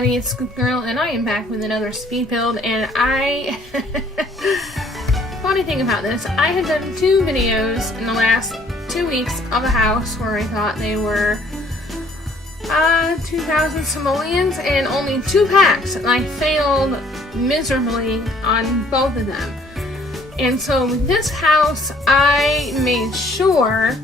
everybody, it's ScoopGirl, and I am back with another speed build, and funny thing about this, I have done 2 videos in the last 2 weeks of a house where I thought they were 2,000 simoleons and only 2 packs, and I failed miserably on both of them. And so with this house, I made sure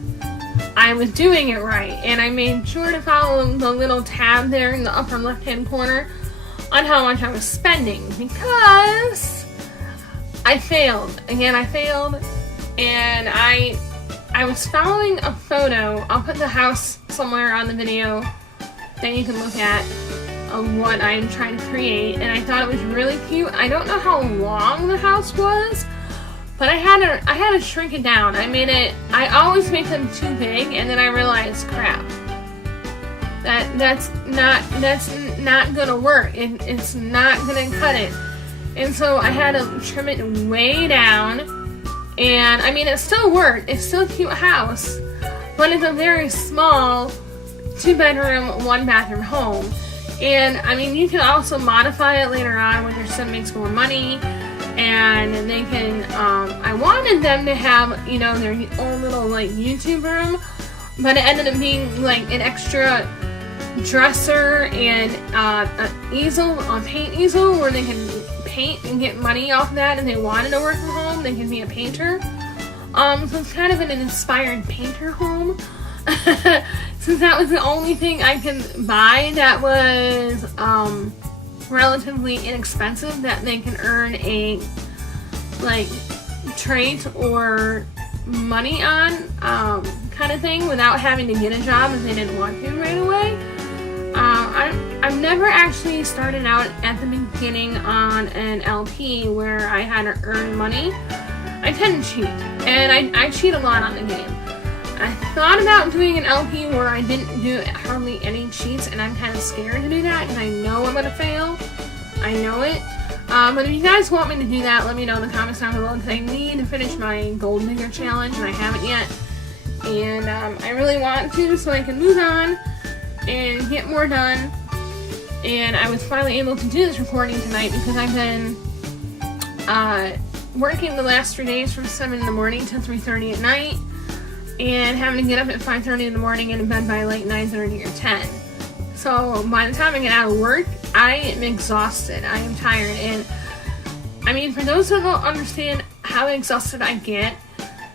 I was doing it right, and I made sure to follow the little tab there in the upper left hand corner on how much I was spending, because I failed. Again, I failed, and I was following a photo. I'll put the house somewhere on the video that you can look at of what I'm trying to create, and I thought it was really cute. I don't know how long the house was, but I had to shrink it down. I always make them too big, and then I realized, crap, that's not gonna work. It's not gonna cut it. And so I had to trim it way down, and it still worked. It's still a cute house, but it's a very small 2-bedroom, 1-bathroom home. And you can also modify it later on when your son makes more money. And they can, I wanted them to have, their own little, YouTube room, but it ended up being, an extra dresser and an easel, a paint easel, where they can paint and get money off that, and they wanted to work from home, they can be a painter. So it's kind of an inspired painter home, since that was the only thing I could buy that was, relatively inexpensive, that they can earn a trait or money on kind of thing without having to get a job if they didn't want to right away. I've never actually started out at the beginning on an LP where I had to earn money. I tend to cheat, and I cheat a lot on the game. I thought about doing an LP where I didn't do hardly any cheats, and I'm kind of scared to do that because I know I'm going to fail. I know it. But if you guys want me to do that, let me know in the comments down below, because I need to finish my gold digger challenge, and I haven't yet. And I really want to, so I can move on and get more done. And I was finally able to do this recording tonight because I've been working the last 3 days from 7 in the morning to 3:30 at night, and having to get up at 5:30 in the morning and in bed by like 9:30 or 10. So by the time I get out of work, I am exhausted. I am tired. And for those who don't understand how exhausted I get,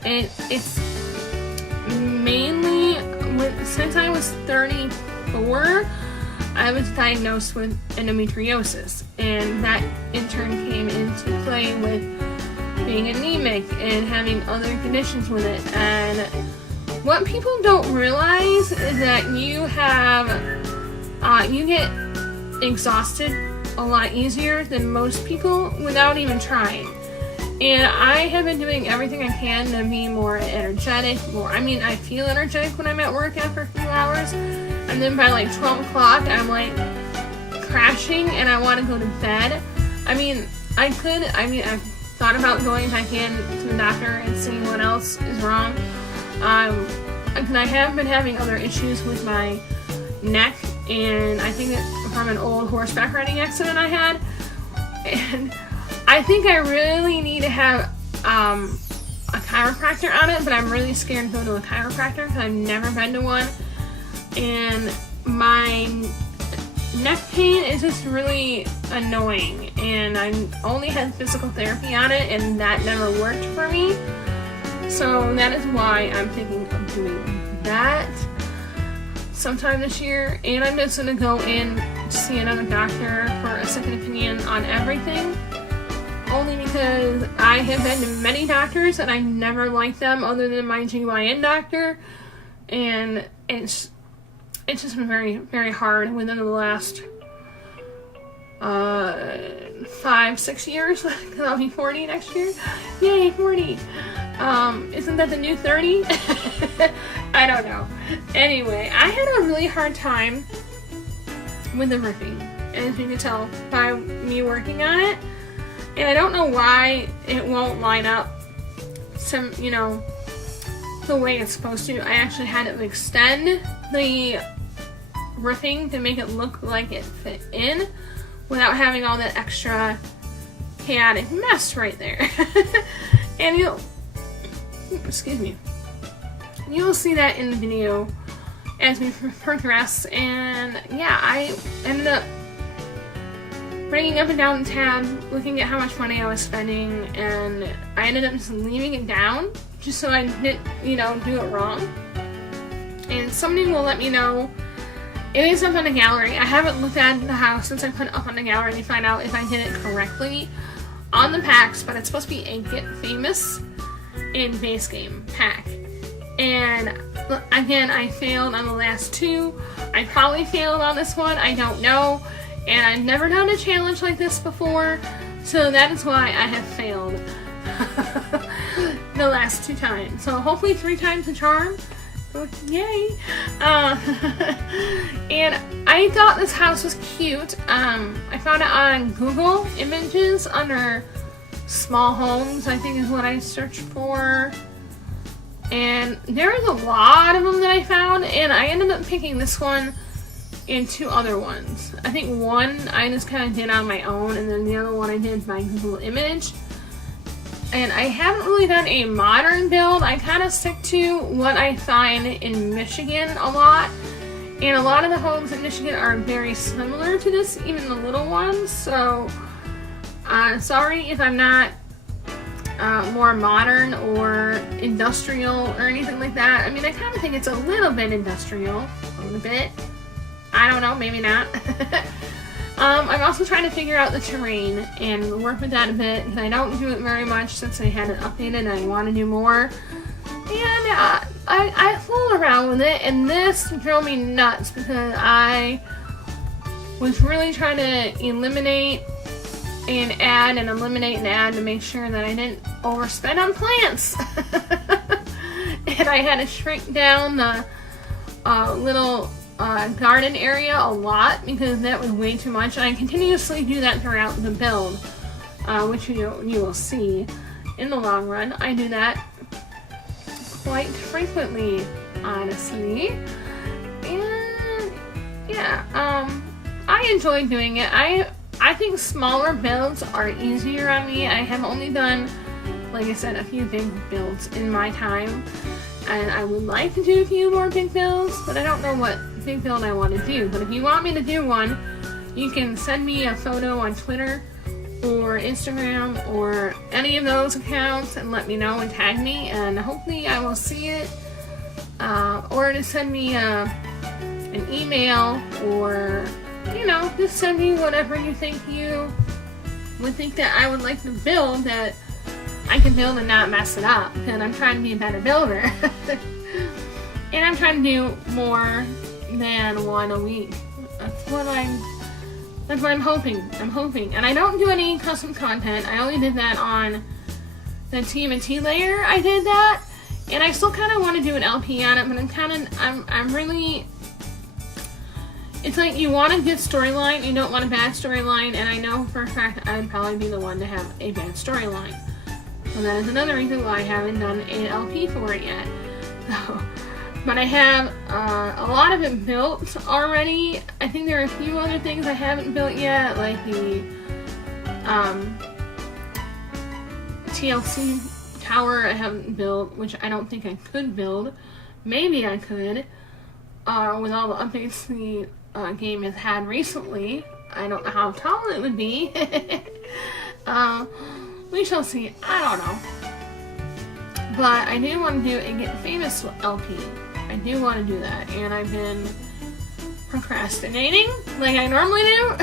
it's mainly since I was 34, I was diagnosed with endometriosis, and that in turn came into play with being anemic and having other conditions with it. And what people don't realize is that you get exhausted a lot easier than most people without even trying. And I have been doing everything I can to be more energetic, I feel energetic when I'm at work after a few hours, and then by 12 o'clock I'm crashing and I want to go to bed. I've thought about going back in to the doctor and seeing what else is wrong. And I have been having other issues with my neck, and I think that from an old horseback riding accident I had. And I think I really need to have a chiropractor on it, but I'm really scared to go to a chiropractor because I've never been to one. And my neck pain is just really annoying, and I only had physical therapy on it, and that never worked for me. So that is why I'm thinking of doing that sometime this year. And I'm just going to go in to see another doctor for a second opinion on everything, only because I have been to many doctors and I never liked them other than my GYN doctor, and it's just been very, very hard within the last 5-6 years, because I'll be 40 next year. Yay, 40. Isn't that the new 30? I don't know. Anyway, I had a really hard time with the roofing, as you can tell by me working on it. And I don't know why it won't line up the way it's supposed to. I actually had to extend the roofing to make it look like it fit in without having all that extra chaotic mess right there. And excuse me, you'll see that in the video as we progress. And yeah, I ended up bringing up and down the tab, looking at how much money I was spending, and I ended up just leaving it down just so I didn't, do it wrong. And somebody will let me know. It is up on the gallery. I haven't looked at the house since I put it up on the gallery to find out if I did it correctly on the packs, but it's supposed to be a Get Famous in base game pack. And again, I failed on the last two. I probably failed on this one, I don't know. And I've never done a challenge like this before, so that is why I have failed the last 2 times. So hopefully 3 times a charm. Yay! And I thought this house was cute. I found it on Google Images under small homes, I think is what I searched for. And there was a lot of them that I found, and I ended up picking this one and 2 other ones. I think one I just kind of did on my own, and then the other one I did by Google Image. And I haven't really done a modern build. I kind of stick to what I find in Michigan a lot. And a lot of the homes in Michigan are very similar to this, even the little ones. So, sorry if I'm not more modern or industrial or anything like that. I mean, I kind of think it's a little bit industrial. A little bit. I don't know, maybe not. I'm also trying to figure out the terrain and work with that a bit, because I don't do it very much since I had it updated and I want to do more. And I fool around with it, and this drove me nuts because I was really trying to eliminate and add and eliminate and add to make sure that I didn't overspend on plants. And I had to shrink down the little garden area a lot because that was way too much. I continuously do that throughout the build, which you will see in the long run. I do that quite frequently, honestly. And yeah, I enjoy doing it. I think smaller builds are easier on me. I have only done, like I said, a few big builds in my time, and I would like to do a few more big builds, but I don't know what big build I want to do. But if you want me to do one, you can send me a photo on Twitter or Instagram or any of those accounts and let me know and tag me, and hopefully I will see it, or to send me an email, or just send me whatever you think you would think that I would like to build that I can build and not mess it up, because I'm trying to be a better builder. And I'm trying to do more than one a week. That's what I'm hoping. And I don't do any custom content. I only did that on the TMNT layer. I did that, and I still kind of want to do an LP on it, but I'm really. It's like you want a good storyline, you don't want a bad storyline, and I know for a fact I'd probably be the one to have a bad storyline. So that is another reason why I haven't done an LP for it yet. So, but I have a lot of it built already. I think there are a few other things I haven't built yet, like the TLC tower I haven't built, which I don't think I could build. Maybe I could, with all the updates the game has had recently. I don't know how tall it would be. We shall see. I don't know. But I do want to do a Get Famous LP. I do want to do that, and I've been procrastinating like I normally do.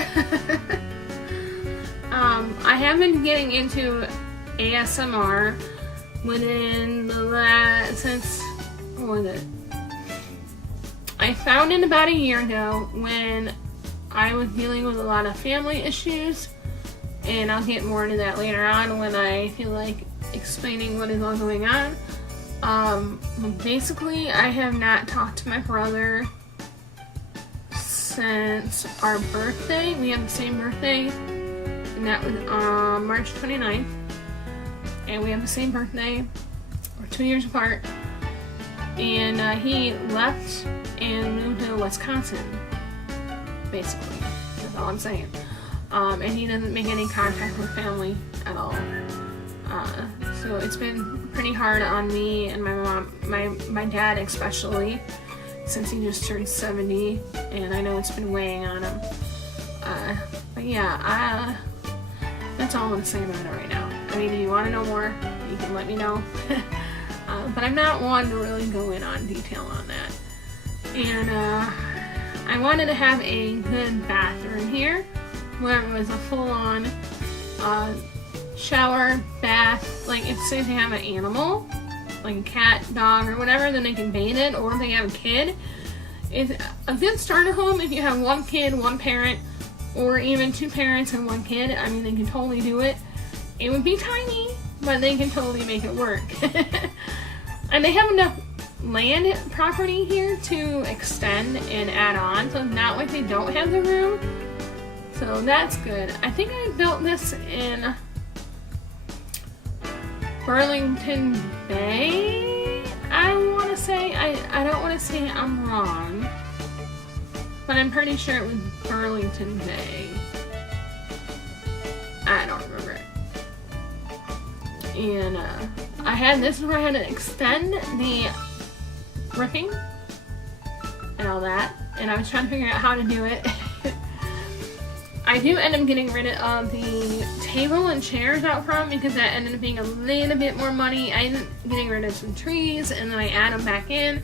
I have been getting into ASMR within the last, since, what was it? I found it about a year ago when I was dealing with a lot of family issues, and I'll get more into that later on when I feel like explaining what is all going on. Basically, I have not talked to my brother since our birthday. We have the same birthday, and that was March 29th. And we have the same birthday. We're 2 years apart. And he left and moved to Wisconsin. basically. That's all I'm saying. And he doesn't make any contact with family at all. So it's been pretty hard on me and my mom, my dad especially, since he just turned 70, and I know it's been weighing on him. But yeah, that's all I'm gonna say about it right now. I mean, if you want to know more, you can let me know. But I'm not one to really go in on detail on that. And I wanted to have a good bathroom here, where it was a full-on shower, bath. Like, if say they have an animal, like a cat, dog, or whatever, then they can bathe it, or if they have a kid. It's a good starter home if you have one kid, one parent, or even two parents and one kid. I mean, they can totally do it. It would be tiny, but they can totally make it work. And they have enough land property here to extend and add on, so it's not like they don't have the room. So that's good. I think I built this in Burlington Bay, I want to say. I don't want to say I'm wrong, but I'm pretty sure it was Burlington Bay. I don't remember it. And this is where I had to extend the roofing and all that, and I was trying to figure out how to do it. I do end up getting rid of the table and chairs out front because that ended up being a little bit more money. I ended up getting rid of some trees and then I add them back in.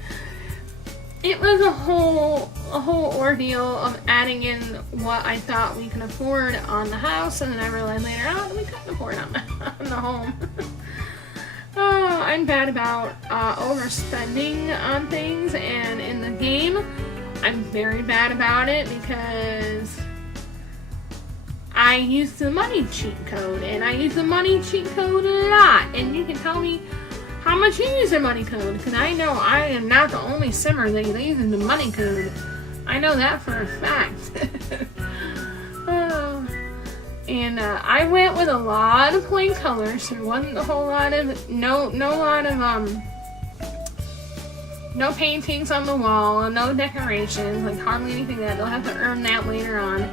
It was a whole ordeal of adding in what I thought we could afford on the house, and then I realized later on we couldn't afford on the home. Oh, I'm bad about overspending on things, and in the game I'm very bad about it because I use the money cheat code, and I use the money cheat code a lot, and you can tell me how much you use the money code, because I know I am not the only simmer that uses the money code. I know that for a fact. And I went with a lot of plain colors. There wasn't a whole lot of, no paintings on the wall, no decorations, like hardly anything that they'll have to earn that later on.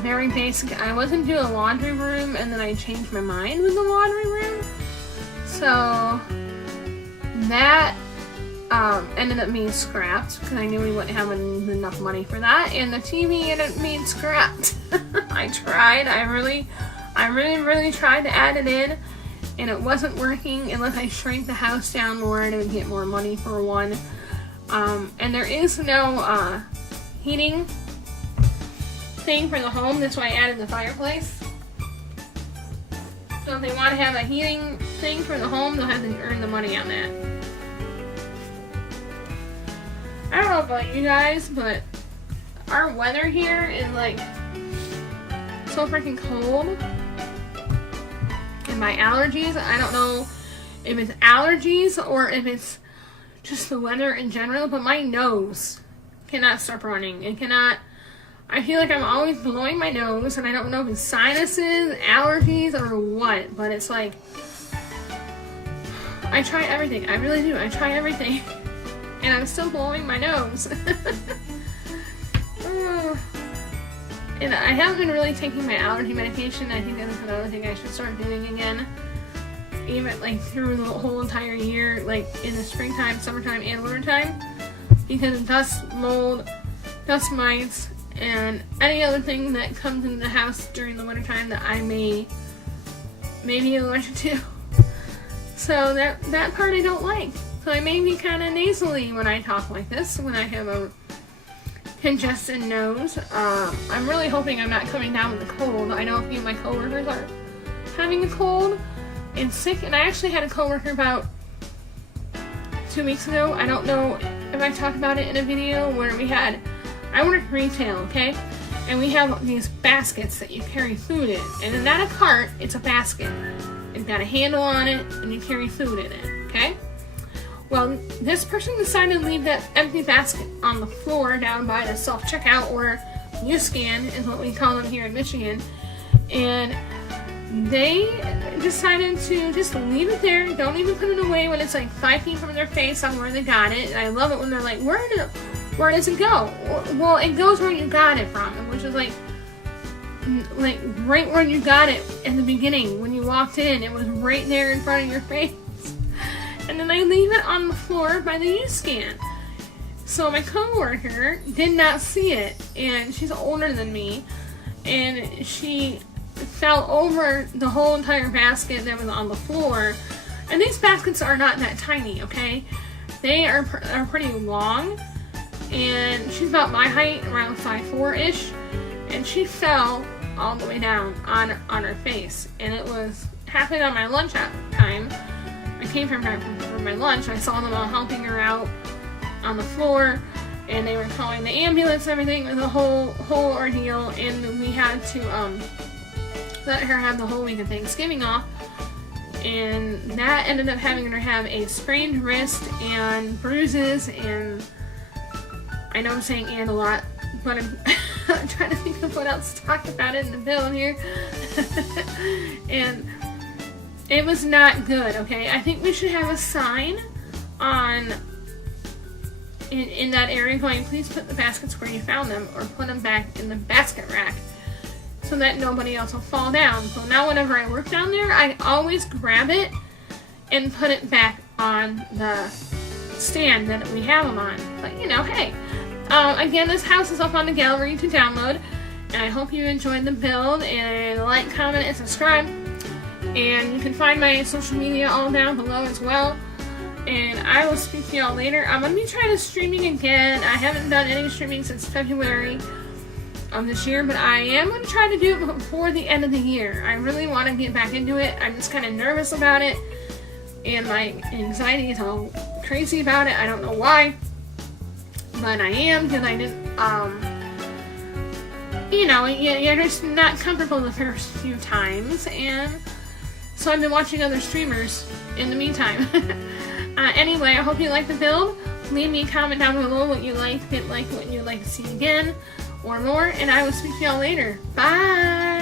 Very basic. I wasn't doing a laundry room, and then I changed my mind with the laundry room. So that ended up being scrapped because I knew we wouldn't have enough money for that, and the TV ended up being scrapped. I tried. I really tried to add it in, and it wasn't working unless I shrank the house down more and it would get more money for one. And there is no heating thing for the home. That's why I added the fireplace. So if they want to have a heating thing for the home, they'll have to earn the money on that. I don't know about you guys, but our weather here is like so freaking cold. And my allergies, I don't know if it's allergies or if it's just the weather in general, but my nose cannot stop running. It cannot. I feel like I'm always blowing my nose, and I don't know if it's sinuses, allergies, or what, but it's like, I try everything. I really do. I try everything. And I'm still blowing my nose. And I haven't been really taking my allergy medication. I think that's another thing I should start doing again. Even like through the whole entire year, like in the springtime, summertime, and wintertime. Because dust, mold, dust mites, and any other thing that comes in the house during the wintertime that I may be allergic to. So that part I don't like. So I may be kind of nasally when I talk like this, when I have a congested nose. I'm really hoping I'm not coming down with a cold. I know a few of my coworkers are having a cold and sick, and I actually had a coworker about 2 weeks ago. I don't know if I talked about it in a video where I work retail, okay? And we have these baskets that you carry food in. And it's not a cart, it's a basket. It's got a handle on it, and you carry food in it, okay? Well, this person decided to leave that empty basket on the floor down by the self-checkout, or U-Scan is what we call them here in Michigan. And they decided to just leave it there, don't even put it away when it's like 5 feet from their face on where they got it. And I love it when they're like, where where does it go? Well, it goes where you got it from, which is like right where you got it in the beginning. When you walked in, it was right there in front of your face. And then I leave it on the floor by the U-scan. So my coworker did not see it, and she's older than me, and she fell over the whole entire basket that was on the floor. And these baskets are not that tiny, okay? They are pretty long, and she's about my height, around 5'4"-ish, and she fell all the way down on her face, and it was happening on my lunch time. I came from my lunch. I saw them all helping her out on the floor, and they were calling the ambulance and everything. It was a whole ordeal, and we had to let her have the whole week of Thanksgiving off, and that ended up having her have a sprained wrist and bruises, and I know I'm saying "and" a lot, but I'm trying to think of what else to talk about in the bill here. And it was not good, okay? I think we should have a sign in that area going, please put the baskets where you found them, or put them back in the basket rack, so that nobody else will fall down. So now whenever I work down there, I always grab it and put it back on the stand that we have them on. But you know, hey. Again, this house is up on the gallery to download, and I hope you enjoyed the build, and like, comment, and subscribe. And you can find my social media all down below as well. And I will speak to y'all later. I'm going to be trying to streaming again. I haven't done any streaming since February of this year, but I am going to try to do it before the end of the year. I really want to get back into it. I'm just kind of nervous about it, and my anxiety is all crazy about it. I don't know why, but I am, because I just, you know, you're just not comfortable the first few times, and so I've been watching other streamers in the meantime. Anyway, I hope you liked the build. Leave me a comment down below what you liked, didn't like, what you'd like to see again, or more, and I will speak to y'all later. Bye!